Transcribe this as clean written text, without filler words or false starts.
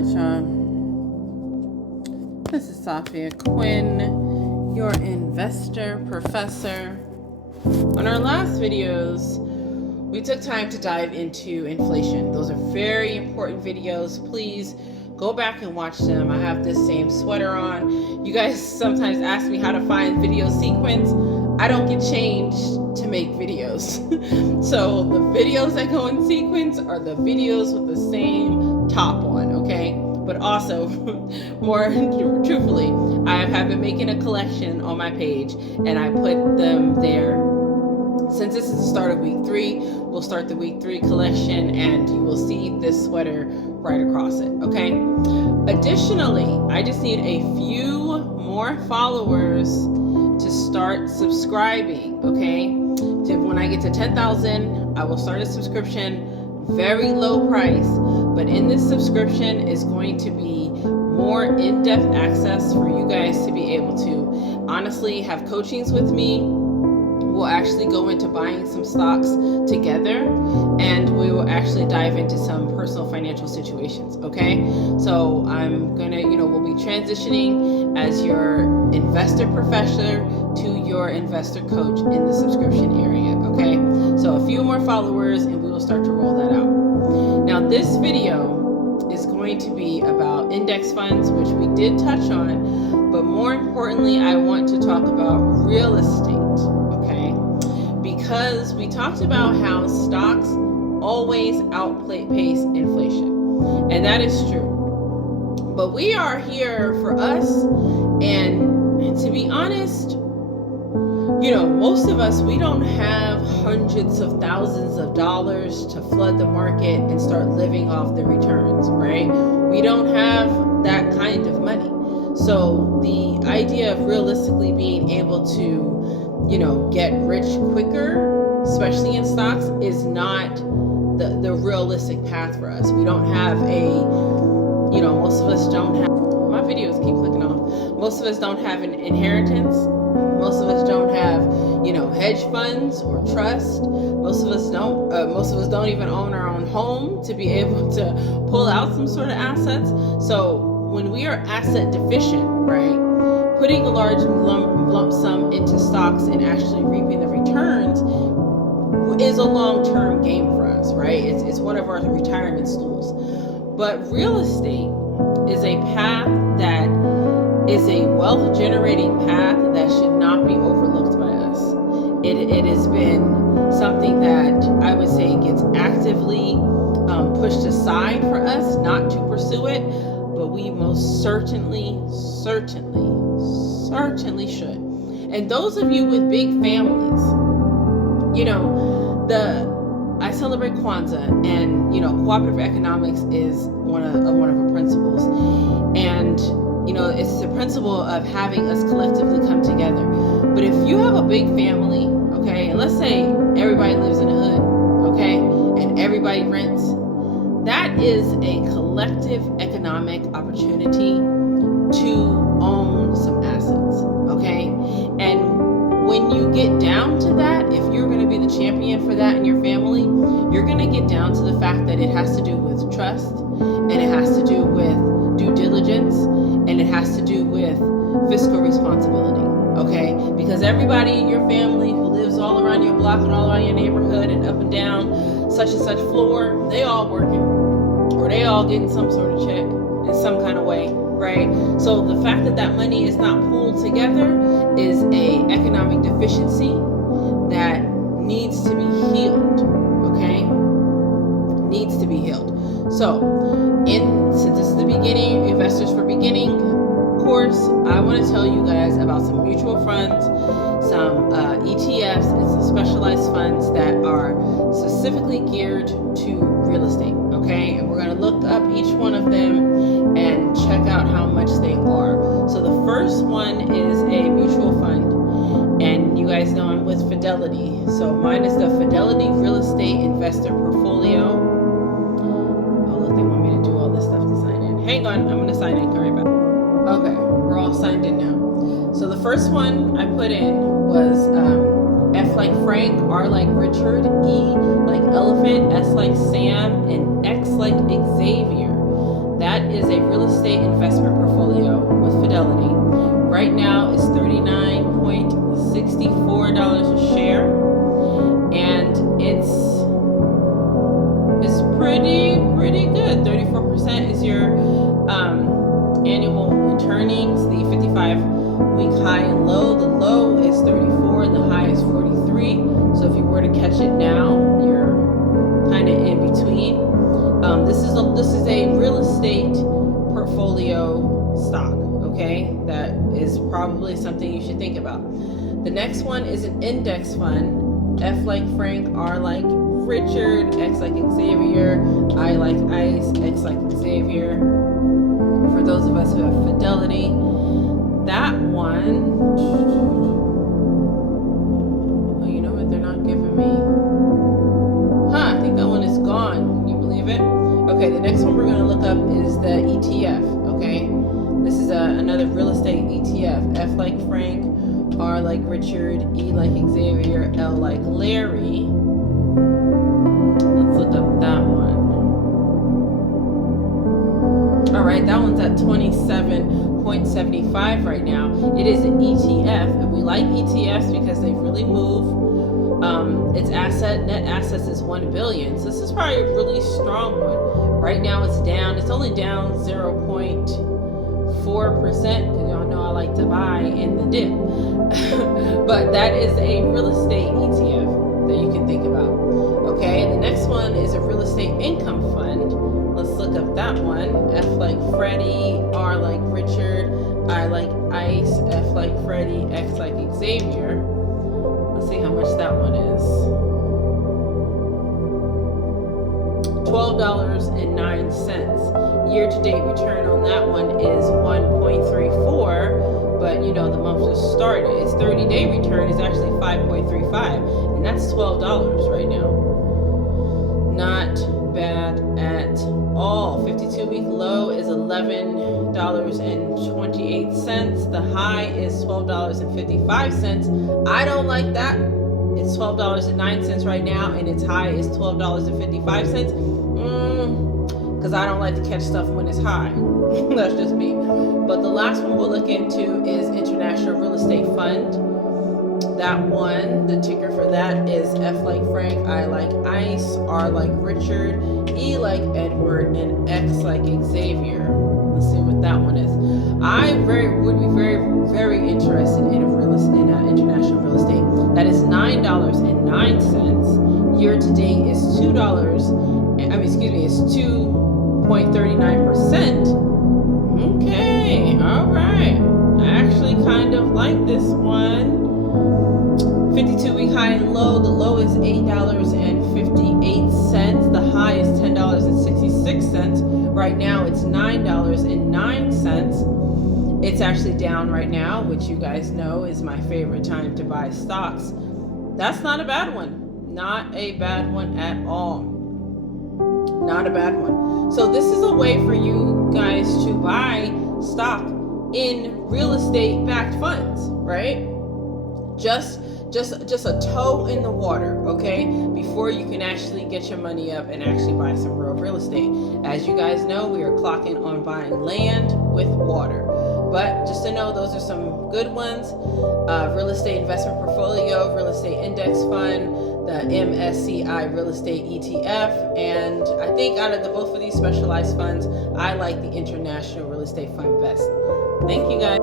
right, y'all. This is Sophia Quinn, your investor professor. On our last videos, we took time to dive into inflation. Those are very important videos. Please go back and watch them. I have this same sweater on. You guys sometimes ask me how to find video sequence. I don't get changed to make videos. So the videos that go in sequence are the videos with the same top on, okay? But also, more truthfully, I have been making a collection on my page and I put them there. Since this is the start of week 3, we'll start the week 3 collection and you will see this sweater right across it, okay? Additionally, I just need a few more followers to start subscribing, okay? When I get to 10,000, I will start a subscription, very low price, but in this subscription is going to be more in-depth access for you guys to be able to honestly have coachings with me. We'll actually go into buying some stocks together and we will actually dive into some personal financial situations, okay? So I'm gonna, we'll be transitioning as your investor professor to your investor coach in the subscription area, okay? So a few more followers and we will start to roll that out. Now this video is going to be about index funds, which we did touch on, but more importantly, I want to talk about real estate. Because we talked about how stocks always outpace inflation, and that is true. But we are here for us, and to be honest, most of us, we don't have hundreds of thousands of dollars to flood the market and start living off the returns, right? We don't have that kind of money. So the idea of realistically being able to get rich quicker, especially in stocks, is not the realistic path for us. We don't have most of us don't have, my videos keep clicking off. Most of us don't have an inheritance. Most of us don't have, hedge funds or trust. Most of us don't even own our own home to be able to pull out some sort of assets. So when we are asset deficient, right, putting a large lump sum into stocks and actually reaping the returns is a long-term game for us, right? It's one of our retirement stools. But real estate is a path that is a wealth-generating path that should not be overlooked by us. It has been something that I would say gets actively pushed aside for us not to pursue it, but we most certainly should. And those of you with big families, I celebrate Kwanzaa, and cooperative economics is one of our principles, and it's the principle of having us collectively come together. But if you have a big family, okay, and let's say everybody lives in a hood, okay, and everybody rents, that is a collective economic opportunity to own some assets, okay? And when you get down to that, if you're going to be the champion for that in your family, you're going to get down to the fact that it has to do with trust, and it has to do with due diligence, and it has to do with fiscal responsibility, okay? Because everybody in your family who lives all around your block and all around your neighborhood and up and down such and such floor, they all working, or they all getting some sort of check in some kind of way, right? So the fact that that money is not pooled together is a economic deficiency that needs to be healed, okay? Needs to be healed. So since this is the beginning, Investors for Beginning course, I want to tell you guys about some mutual funds, some ETFs, and some specialized funds that are specifically geared to real estate, okay? And we're going to look up each one of them and check out how much they are. So the first one is a mutual fund, and you guys know I'm with Fidelity. So mine is the Fidelity Real Estate Investor Portfolio. Oh, look, they want me to do all this stuff to sign in. Hang on, I'm going to sign in. Come right back. Okay, we're all signed in now. So the first one I put in was F like Frank, R like Richard, E like Elephant, S like Sam, and X like Xavier. That is is a real estate investment portfolio with Fidelity. Right now it's $39.64 a share, and it's pretty good. 34% is your annual returnings. The 55-week high and low. The low is 34 and the high is 43. So if you were to catch it now, you're kind of in between. This is a real estate portfolio stock. Okay, that is probably something you should think about. The next one is an index fund. F like Frank, R like Richard, X like Xavier, I like Ice, X like Xavier. For those of us who have Fidelity, that one, oh, you know what? They're not giving me. I think that one is gone. Can you believe it? Okay, the next one we're going to look up is the ETF. Okay, this is another real estate ETF. F like Frank, R like Richard, E like Xavier, L like Larry. Let's look up that one. All right, that one's at 27.75 right now. It is an ETF, and we like ETFs because they really move. Its net assets is $1 billion. So this is probably a really strong one. Right now it's down. It's only down 0.4%, because y'all know I like to buy in the dip. But that is a real estate ETF that you can think about. Okay, the next one is a real estate income fund. Let's look up that one. F like Freddie, R like Richard, I like Ice, F like Freddie, X like Xavier. Let's see how much that one is. $12.09. Year-to-date return on that one is 1.34, but you know the month just started. Its 30-day return is actually 5.35, and that's $12 right now. Not bad at all. 52-week low is $11.28. The high is $12.55. I don't like that. It's $12.09 right now, and its high is $12.55. Because I don't like to catch stuff when it's high. That's just me. But the last one we'll look into is International Real Estate Fund. That one, the ticker for that is F like Frank, I like Ice, R like Richard, E like Edward, and X like Xavier. Let's see what that one is. I would be very interested in international real estate. That is $9.09. Year to date is it's 2.39%. Okay, all right. I actually kind of like this one. 52-week high and low. The low is $8.58. The high is $10.66. Right now it's $9.09. It's actually down right now, which you guys know is my favorite time to buy stocks. That's not a bad one. Not a bad one at all. Not a bad one. So this is a way for you guys to buy stock in real estate backed funds, right? Just a toe in the water, okay? Before you can actually get your money up and actually buy some real estate. As you guys know, we are clocking on buying land with water. But just to know, those are some good ones. Real estate investment portfolio, real estate index fund, the MSCI real estate ETF, and I think out of both of these specialized funds, I like the International Real Estate Fund best. Thank you guys.